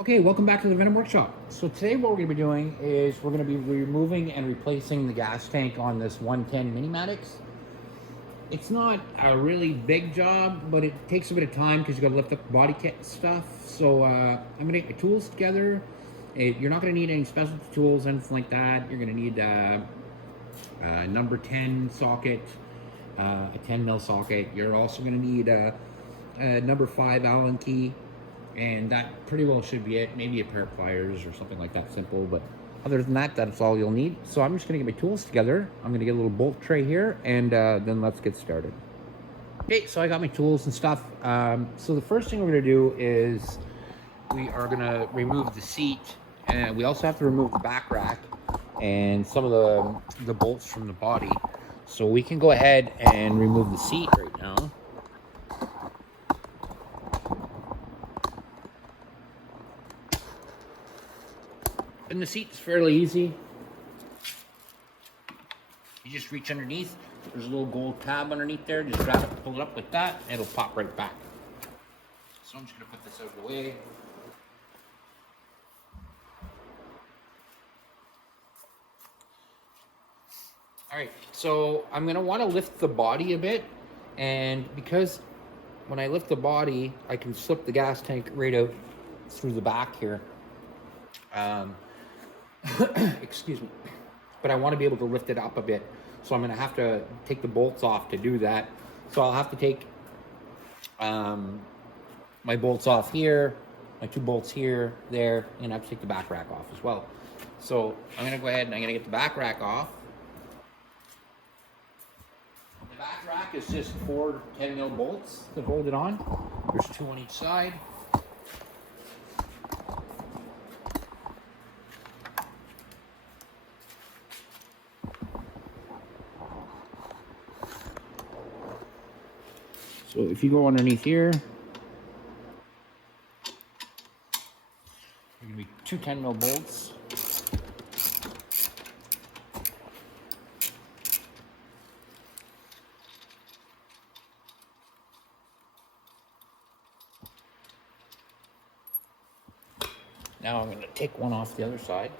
Okay, welcome back to the Venom Workshop. So today what we're going to be doing is we're going to be removing and replacing the gas tank on this 110 Mini Madix. It's not a really big job, but it takes a bit of time because you got to lift up the body kit stuff. So I'm going to get the tools together. You're not going to need any specialty tools, anything like that. You're going to need a number 10 socket, a 10 mil socket. You're also going to need a number 5 Allen key, and that pretty well should be it. Maybe a pair of pliers or something like that, simple. But other than that, that's all you'll need. So I'm just going to get my tools together. I'm going to get a little bolt tray here, and then let's get started. Okay, so I got my tools and stuff. So the first thing we're going to do is we are going to remove the seat, and we also have to remove the back rack and some of the bolts from the body. So we can go ahead and remove the seat right now. And the seat's fairly easy. You just reach underneath. There's a little gold tab underneath there. Just grab it, pull it up like that, and it'll pop right back. So I'm just going to put this out of the way. All right, so I'm going to want to lift the body a bit. And because when I lift the body, I can slip the gas tank right out through the back here. Excuse me. But I want to be able to lift it up a bit. So I'm going to have to take the bolts off to do that. So I'll have to take my bolts off here, my 2 bolts here, there, and I have to take the back rack off as well. So I'm going to go ahead and I'm going to get the back rack off. The back rack is just 4 10 mil bolts that hold it on. There's 2 on each side. So if you go underneath here, there's going to be 2 10 mil bolts. Now I'm going to take one off the other side.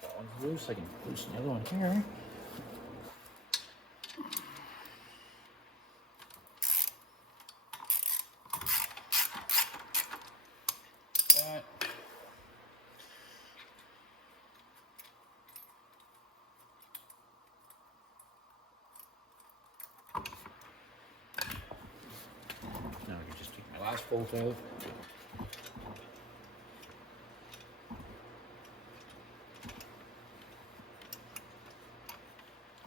That one's loose. I can loosen the other one here. Now I can just take my last bolt out.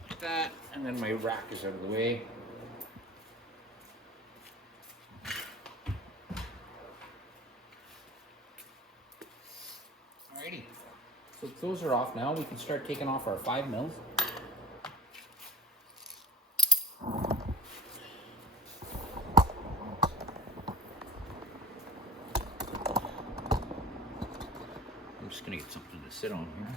Like that, and then my rack is out of the way. Alrighty, so those are off now. We can start taking off our 5 mils. I'm just gonna get something to sit on here.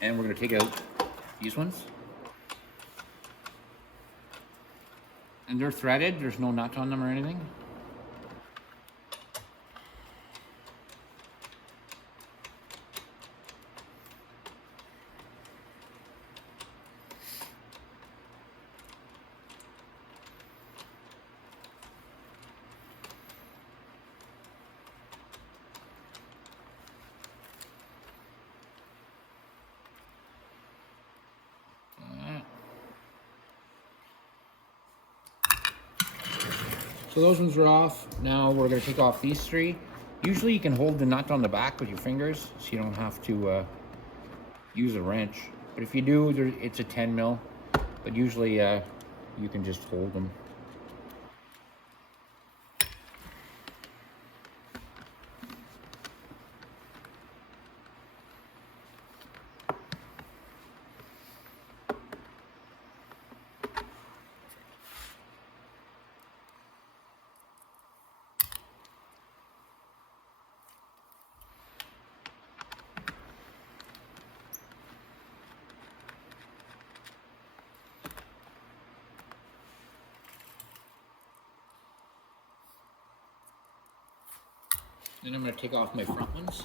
And we're going to take out these ones. And they're threaded. There's no nut on them or anything. So those ones are off. Now we're going to take off these 3. Usually you can hold the nut on the back with your fingers, so you don't have to use a wrench. But if you do, it's a 10 mil. But usually you can just hold them. Then I'm going to take off my front ones.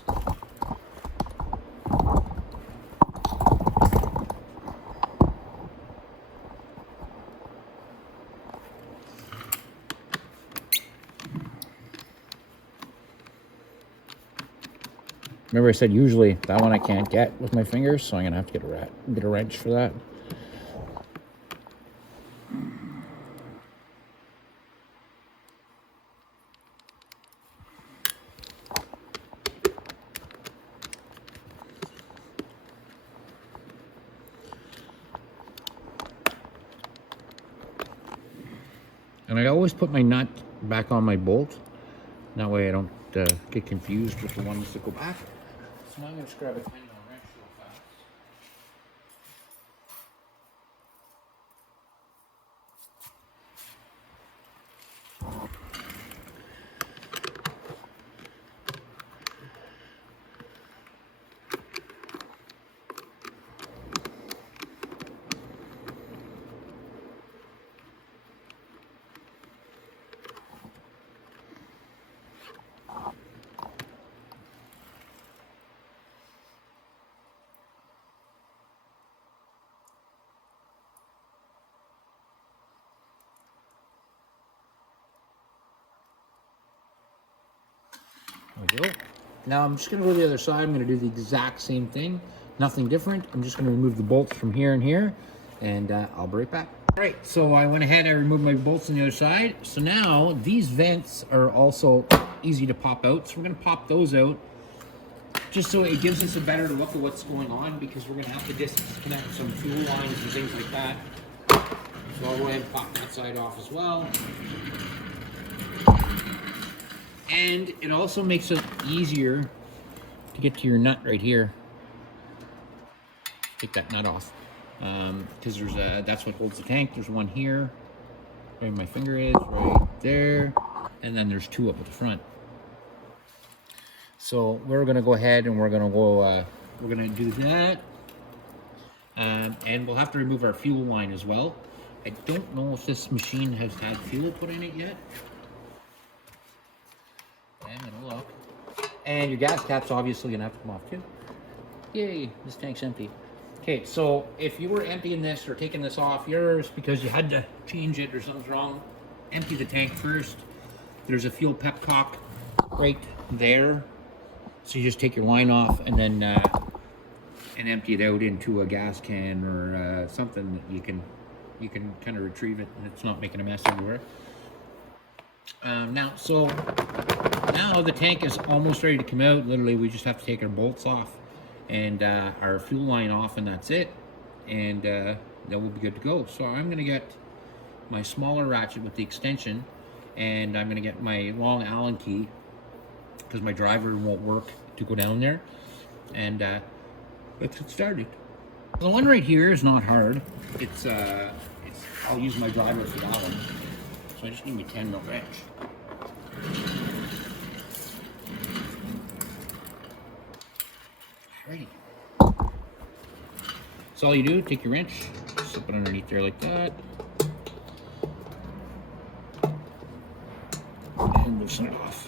Remember I said usually that one I can't get with my fingers, so I'm going to have to get a wrench for that. And I always put my nut back on my bolt. That way I don't get confused with the ones that go back. So now I'm going to just grab a tiny little wrench real fast. There we go. Now I'm just going to go to the other side. I'm going to do the exact same thing. Nothing different. I'm just going to remove the bolts from here and here, and I'll be right back. All right, so I went ahead, I removed my bolts on the other side. So now these vents are also easy to pop out. So we're going to pop those out just so it gives us a better look at what's going on, because we're going to have to disconnect some fuel lines and things like that. So I'll go ahead and pop that side off as well. And it also makes it easier to get to your nut right here. Take that nut off, because that's what holds the tank. There's one here, where my finger is, right there, and then there's two up at the front. So we're gonna go ahead and we're gonna do that, and we'll have to remove our fuel line as well. I don't know if this machine has had fuel put in it yet. I'm gonna look. And your gas cap's obviously gonna have to come off too. Yay, this tank's empty. Okay, so if you were emptying this or taking this off yours because you had to change it or something's wrong, empty the tank first. There's a fuel pepcock right there. So you just take your line off and then and empty it out into a gas can or something that you can kind of retrieve it and it's not making a mess everywhere. Now the tank is almost ready to come out. Literally, we just have to take our bolts off and our fuel line off, and that's it. And then we'll be good to go. So I'm gonna get my smaller ratchet with the extension, and I'm gonna get my long Allen key because my driver won't work to go down there. And let's get started. The one right here is not hard. I'll use my driver for that one. So I just need my 10mm wrench. Alrighty. So all you do, take your wrench, slip it underneath there like that, and loosen it off.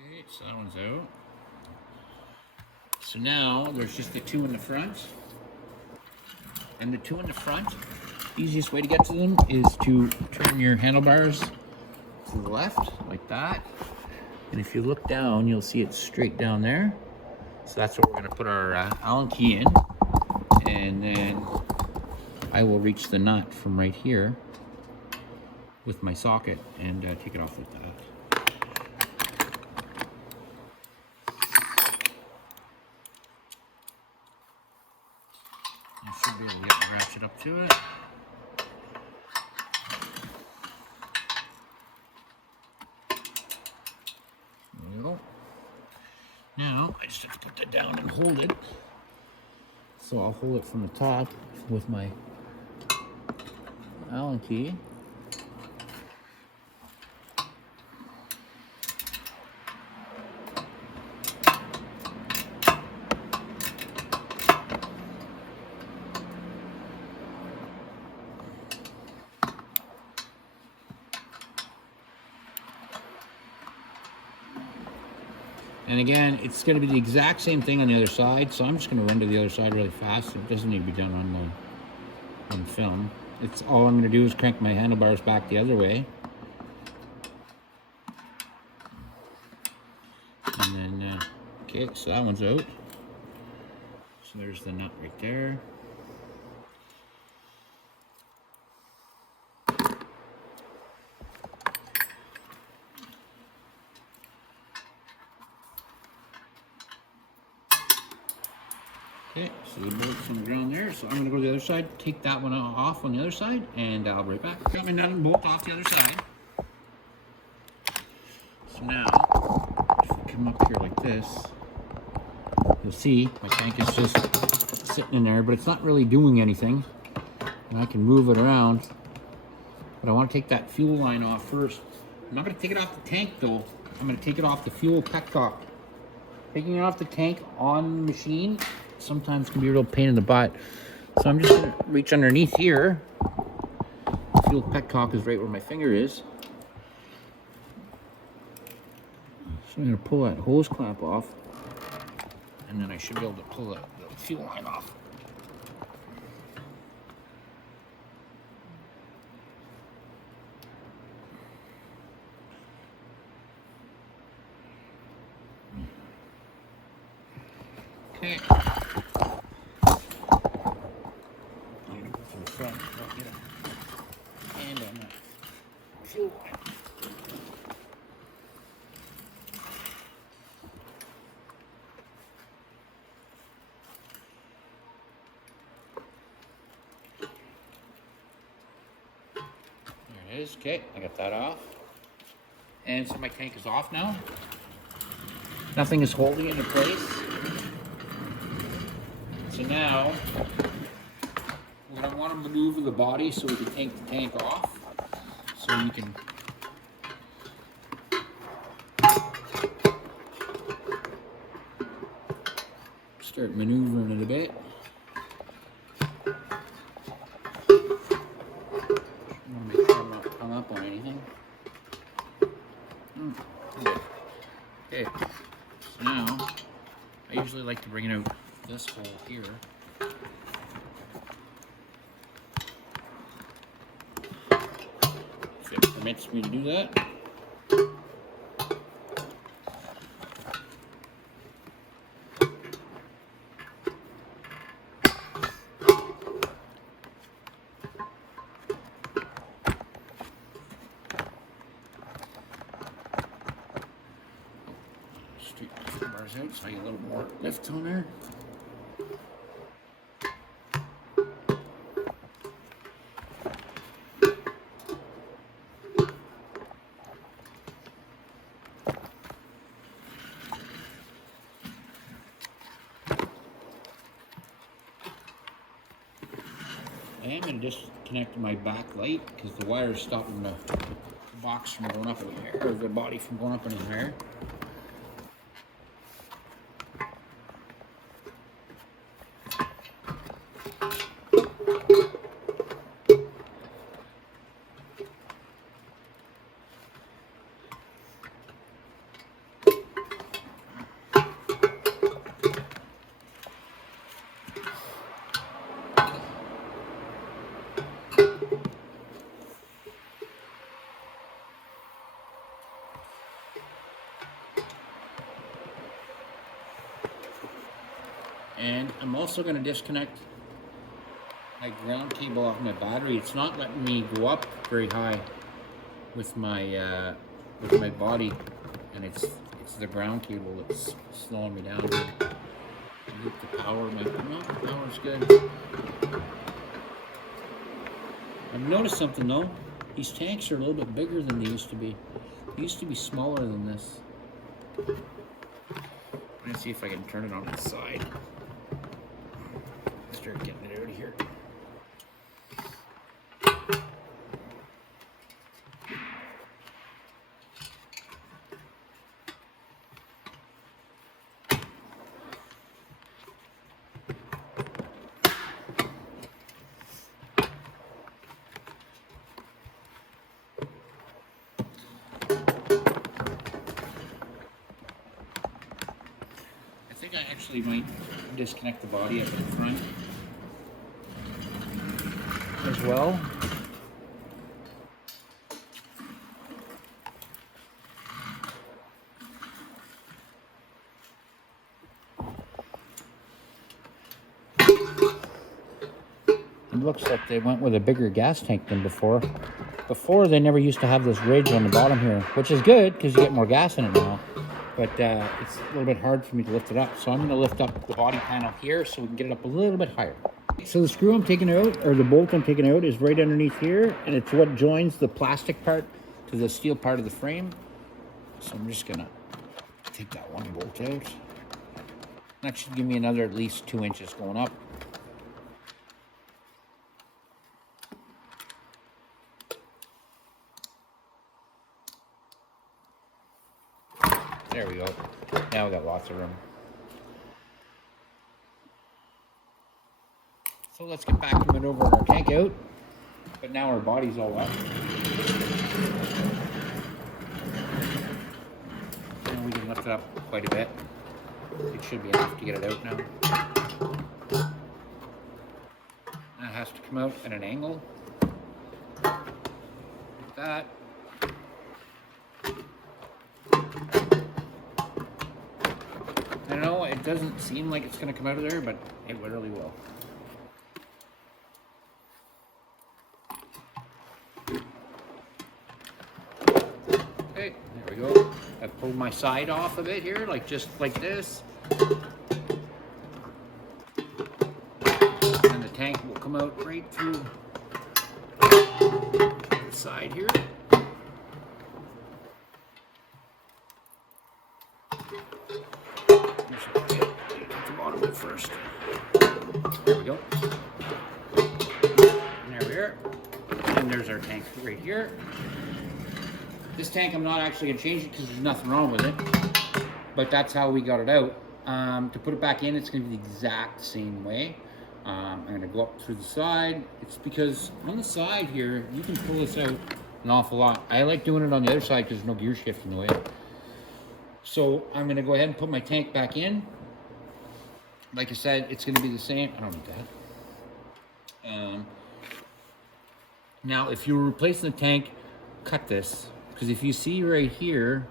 Okay, so that one's out. So now there's just the two in the front. And the two in the front, easiest way to get to them is to turn your handlebars to the left, like that. And if you look down, you'll see it straight down there. So that's where we're gonna put our Allen key in. And then I will reach the nut from right here with my socket and take it off like that. I should be able to get the ratchet up to it. There we go. Now I just have to put that down and hold it. So I'll hold it from the top with my Allen key. And again, it's going to be the exact same thing on the other side, so I'm just going to run to the other side really fast. It doesn't need to be done on film. It's all I'm going to do is crank my handlebars back the other way. And then, okay, so that one's out. So there's the nut right there. Okay, so the bolt's on the ground there, so I'm going to go to the other side, take that one off on the other side, and I'll be right back. Got my nut and bolt off the other side. So now, if we come up here like this, you'll see my tank is just sitting in there, but it's not really doing anything. And I can move it around, but I want to take that fuel line off first. I'm not going to take it off the tank though. I'm going to take it off the fuel petcock. Taking it off the tank on the machine sometimes can be a real pain in the butt. So I'm just going to reach underneath here. The fuel petcock is right where my finger is. So I'm going to pull that hose clamp off, and then I should be able to pull the fuel line off. Okay. From the front, I'll get a hand on that fuel line. There it is. Okay, I got that off. And so my tank is off now. Nothing is holding it in place. So now, we're going to want to maneuver the body so we can take the tank off. So you can start maneuvering it a bit. I want to make sure I'm not hung up on anything. Okay, so now, I usually like to bring it out this hole here. If it permits me to do that. Straight the bars out so I get a little more lift on there. I am going to disconnect my back light because the wire is stopping the box from going up any higher, or the body from going up any higher. And I'm also going to disconnect my ground cable off my battery. It's not letting me go up very high with my body, and it's the ground cable that's slowing me down. I think the power, no, the power's good. I've noticed something though. These tanks are a little bit bigger than they used to be. They used to be smaller than this. Let's see if I can turn it on its side. Start getting it out of here. I think I actually might disconnect the body up in front as well. It looks like they went with a bigger gas tank than before. Before, they never used to have this ridge on the bottom here, which is good because you get more gas in it now. But it's a little bit hard for me to lift it up. So I'm going to lift up the body panel here so we can get it up a little bit higher. So the screw I'm taking out, or the bolt I'm taking out, is right underneath here. And it's what joins the plastic part to the steel part of the frame. So I'm just going to take that one bolt out. That should give me another at least 2 inches going up. There we go. Now we got lots of room. So let's get back to maneuvering our tank out. But now our body's all up. And we can lift it up quite a bit. It should be enough to get it out now. That has to come out at an angle. Like that. I know it doesn't seem like it's going to come out of there, but it really will. Okay, there we go. I've pulled my side off of it here, just like this. And the tank will come out right through the side here. First. There we go. And there we are. And there's our tank right here. This tank I'm not actually going to change it because there's nothing wrong with it. But that's how we got it out. To put it back in, it's going to be the exact same way. I'm going to go up through the side. It's because on the side here, you can pull this out an awful lot. I like doing it on the other side because there's no gear shift in the way. So I'm going to go ahead and put my tank back in. Like I said, it's going to be the same. I don't need that. Now, if you're replacing the tank, cut this. Because if you see right here,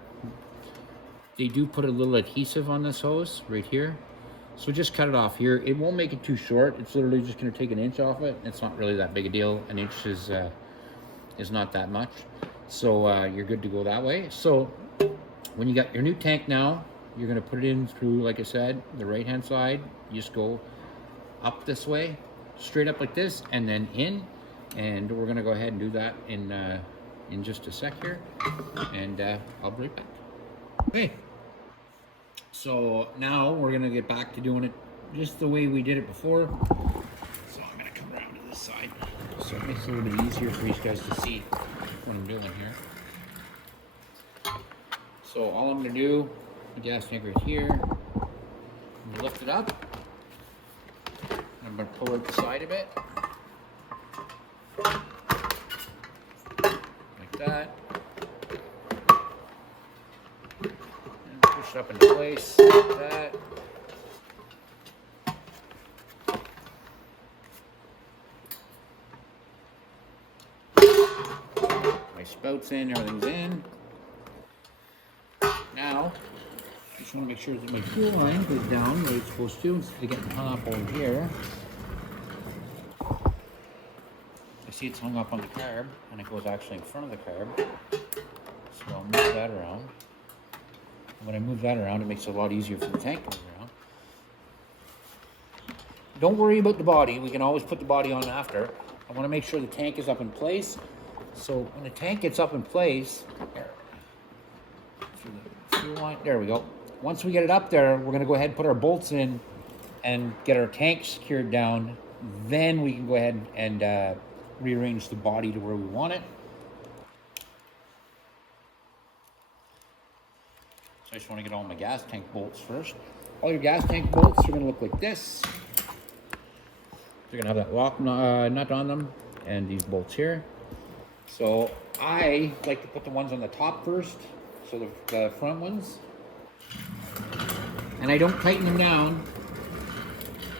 they do put a little adhesive on this hose right here. So just cut it off here. It won't make it too short. It's literally just going to take an inch off it. It's not really that big a deal. An inch is not that much. So you're good to go that way. So when you got your new tank now, you're going to put it in through, like I said, the right-hand side. You just go up this way, straight up like this, and then in. And we're going to go ahead and do that in just a sec here. And I'll be right back. Okay. So now we're going to get back to doing it just the way we did it before. So I'm going to come around to this side. So it makes it a little bit easier for you guys to see what I'm doing here. So all I'm going to do, the gas tank right here, I'm going to lift it up. I'm going to pull out the side of it. Like that. And push it up into place, like that. My spout's in, everything's in. Now, you just want to make sure that my fuel line goes down where it's supposed to instead of getting hung up over here. I see it's hung up on the carb, and it goes actually in front of the carb. So I'll move that around. And when I move that around, it makes it a lot easier for the tank to move around. Don't worry about the body. We can always put the body on after. I want to make sure the tank is up in place. So when the tank gets up in place, there we go. Once we get it up there, we're going to go ahead and put our bolts in and get our tank secured down. Then we can go ahead and rearrange the body to where we want it. So I just want to get all my gas tank bolts first. All your gas tank bolts are going to look like this. They're going to have that lock nut on them and these bolts here. So I like to put the ones on the top first, so the front ones. And I don't tighten them down.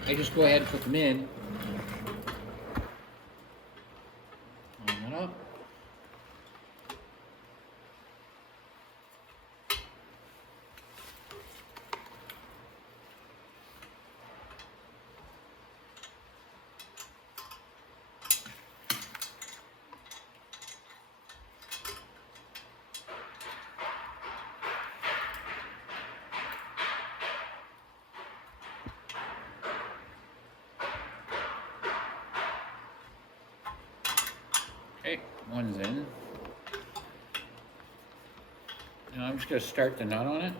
I just go ahead and put them in. Line that up. Okay, one's in. Now I'm just going to start the nut on it.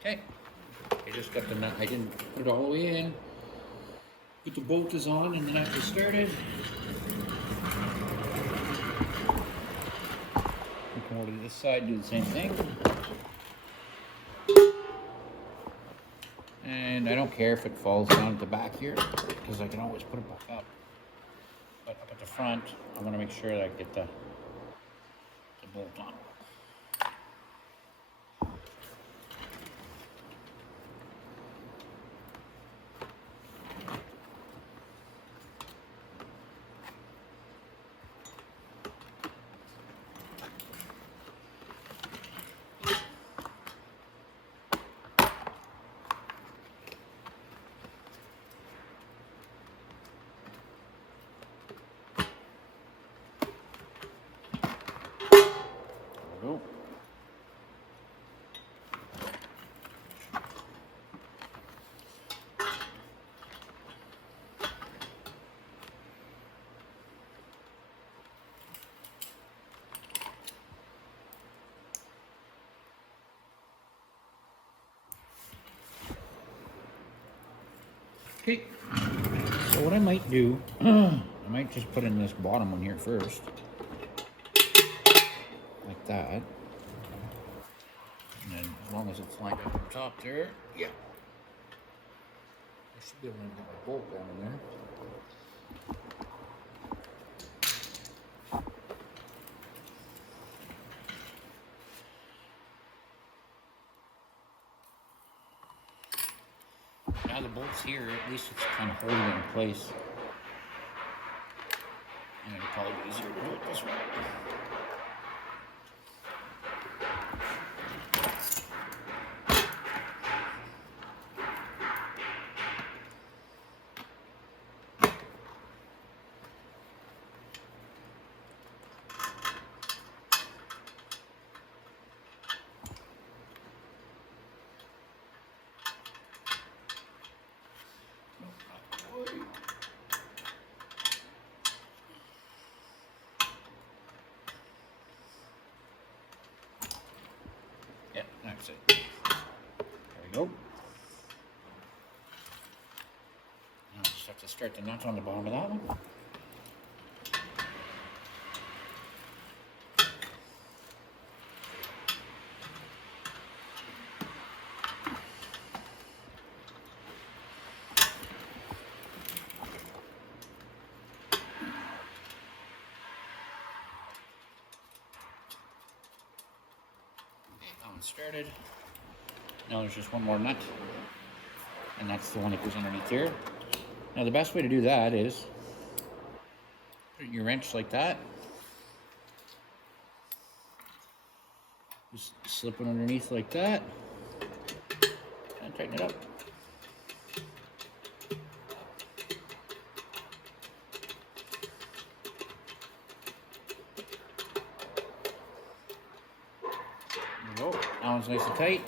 Okay, I just got the nut. I didn't put it all the way in. Put the bolt is on and the nut is started. We come over to this side, do the same thing. And I don't care if it falls down at the back here, because I can always put it back up. But up at the front, I want to make sure that I get the bolt on. Go. Okay, so what I might do, I might just put in this bottom one here first. Like that. And then as long as it's lined up on top there, yeah. I should be able to get my bolt down in there. Now the bolt's here, at least it's kind of holding it in place. And it'll probably be easier to do it this way. Yeah, that's it. There we go. Now just have to start the nut on the bottom of that one. one started. Now there's just one more nut, and that's the one that goes underneath here. Now the best way to do that is put your wrench like that. Just slip it underneath like that, and tighten it up. There we go. Now it's nice and tight.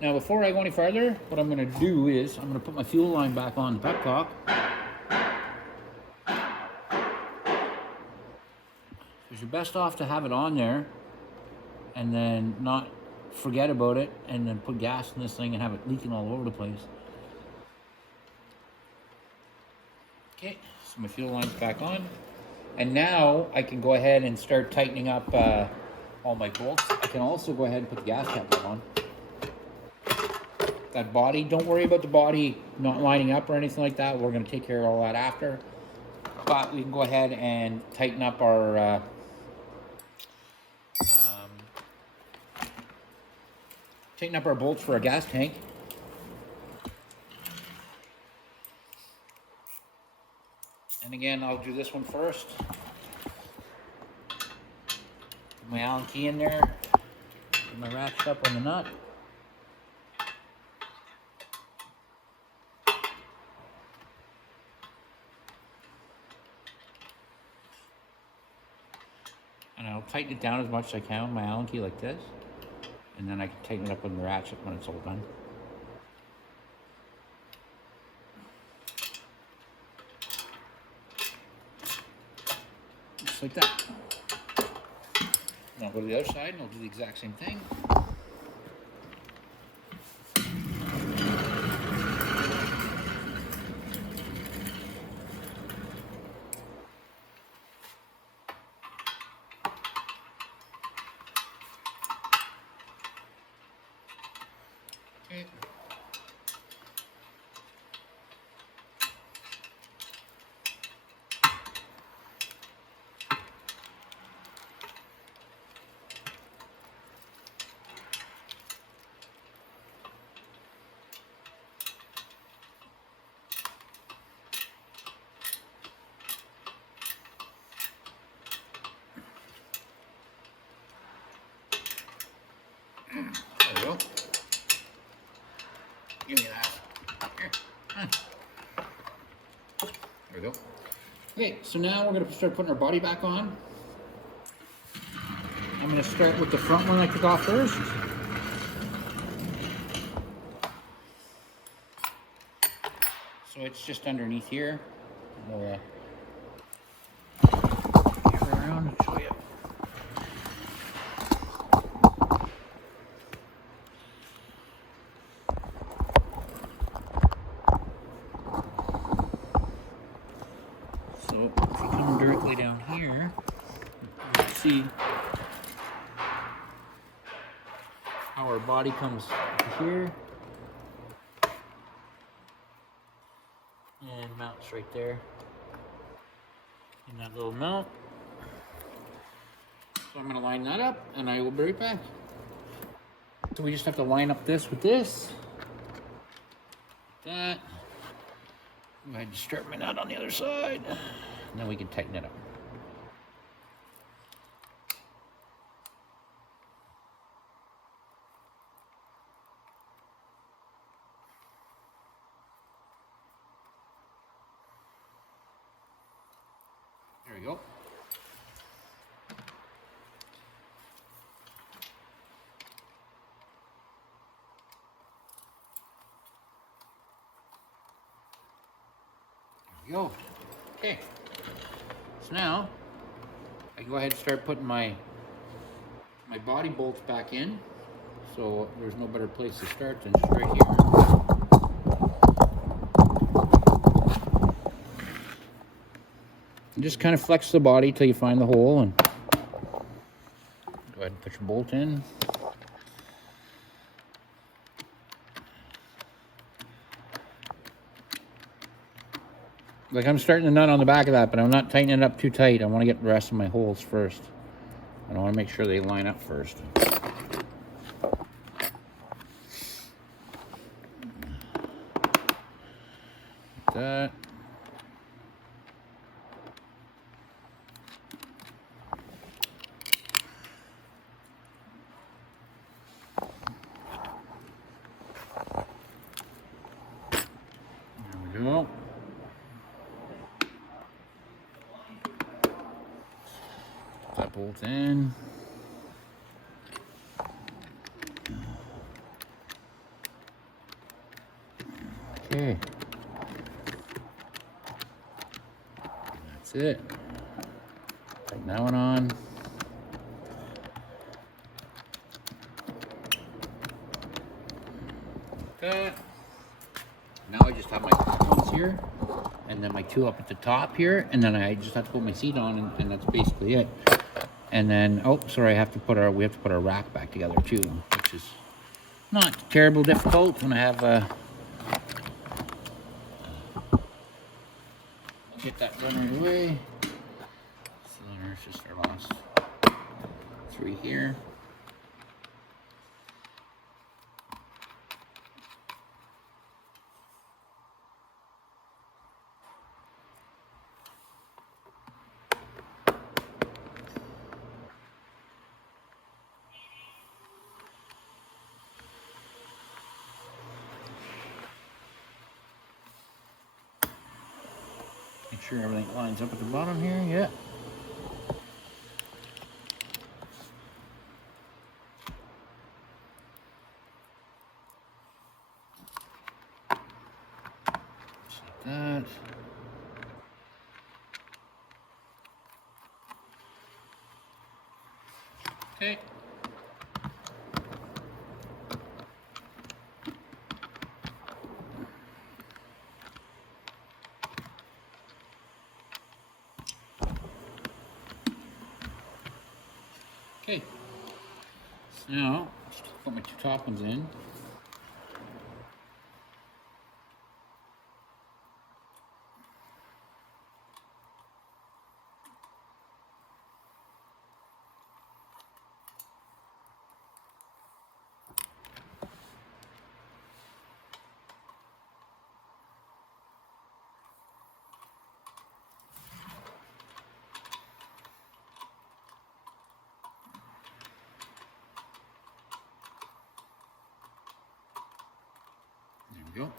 Now before I go any farther, what I'm going to do is I'm going to put my fuel line back on the petcock. Because you're best off to have it on there and then not forget about it and then put gas in this thing and have it leaking all over the place. Okay, so my fuel line's back on. And now I can go ahead and start tightening up all my bolts. I can also go ahead and put the gas cap on. That body, don't worry about the body not lining up or anything like that. We're going to take care of all that after. But we can go ahead and tighten up our bolts for our gas tank. And again, I'll do this one first. Put my Allen key in there. Put my ratchet up on the nut. And I'll tighten it down as much as I can with my Allen key like this. And then I can tighten it up with the ratchet when it's all done. Just like that. And I'll go to the other side and I'll do the exact same thing. Okay. There we go. Give me that. Here. There we go. Okay, so now we're going to start putting our body back on. I'm going to start with the front one I took off first. So it's just underneath here. We'll get around and show you. So if you come directly down here, you can see how our body comes here and mounts right there in that little mount. So I'm going to line that up and I will be right back. So we just have to line up this with this, like that. Go ahead and strap my nut on the other side, and then we can tighten it up. There we go. Go. Okay. So now I can go ahead and start putting my body bolts back in. So there's no better place to start than just right here. And just kind of flex the body till you find the hole and go ahead and put your bolt in. Like I'm starting the nut on the back of that, but I'm not tightening it up too tight. I want to get the rest of my holes first. And I want to make sure they line up first. that. There we go. Put that bolt in. Okay. That's it. Tighten that one on. Like that. Now I just have my ones here, and then my two up at the top here, and then I just have to put my seat on, and that's basically it. And then, oh, sorry, we have to put our rack back together too, which is not terrible difficult when I have get that done right away. Cylinder is just our last three here. Make sure everything lines up at the bottom here, yeah. Just like that. Okay. Okay, so now just put my two top ones in. Go.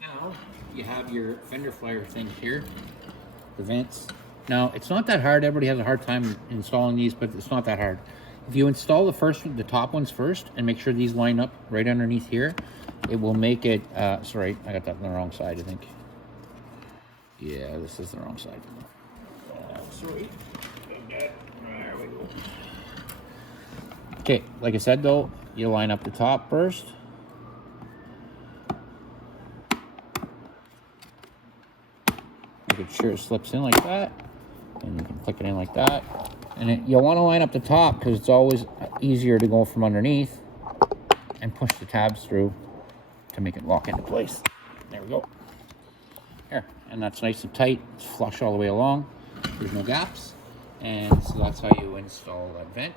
Now you have your fender flyer thing here, the vents. Now it's not that hard. Everybody has a hard time installing these, but it's not that hard. If you install the top ones first, and make sure these line up right underneath here, it will make it. Sorry, I got that on the wrong side. I think. Yeah, this is the wrong side. Sorry. There we go. Okay, like I said though, you line up the top first. Make sure it slips in like that. And you can click it in like that. And you'll want to line up the top because it's always easier to go from underneath and push the tabs through to make it lock into place. There we go. Here, and that's nice and tight. It's flush all the way along. There's no gaps. And so that's how you install that vent.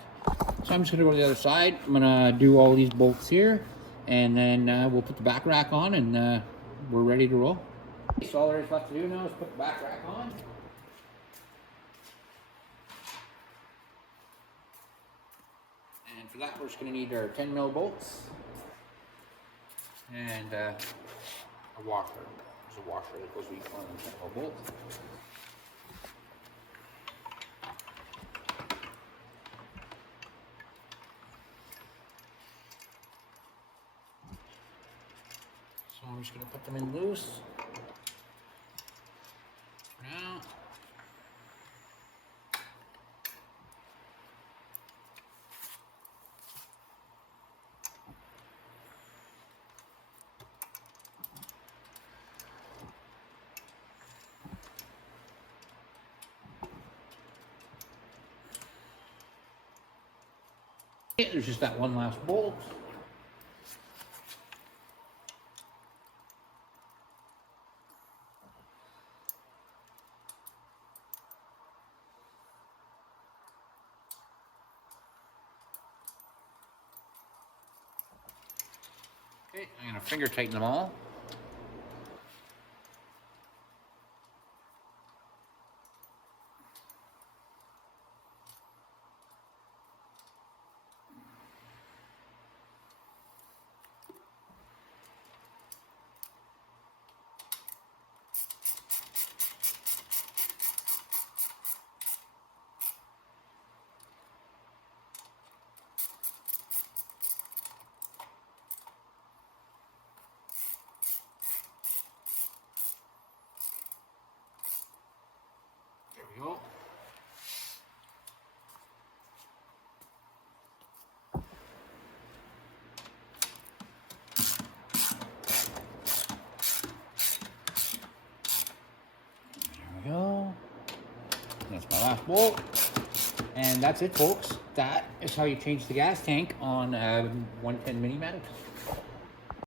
So I'm just gonna go to the other side. I'm gonna do all these bolts here, and then we'll put the back rack on, and we're ready to roll. So all there's left to do now is put the back rack on. And for that, we're just gonna need our 10mm bolts and a washer. There's a washer that goes with each one of the 10mm bolts. So I'm just going to put them in loose for now. Okay, there's just that one last bolt. Okay, I'm gonna finger tighten them all. There we go. There we go. That's my last bolt. And that's it, folks. That is how you change the gas tank on 110 Mini Madix.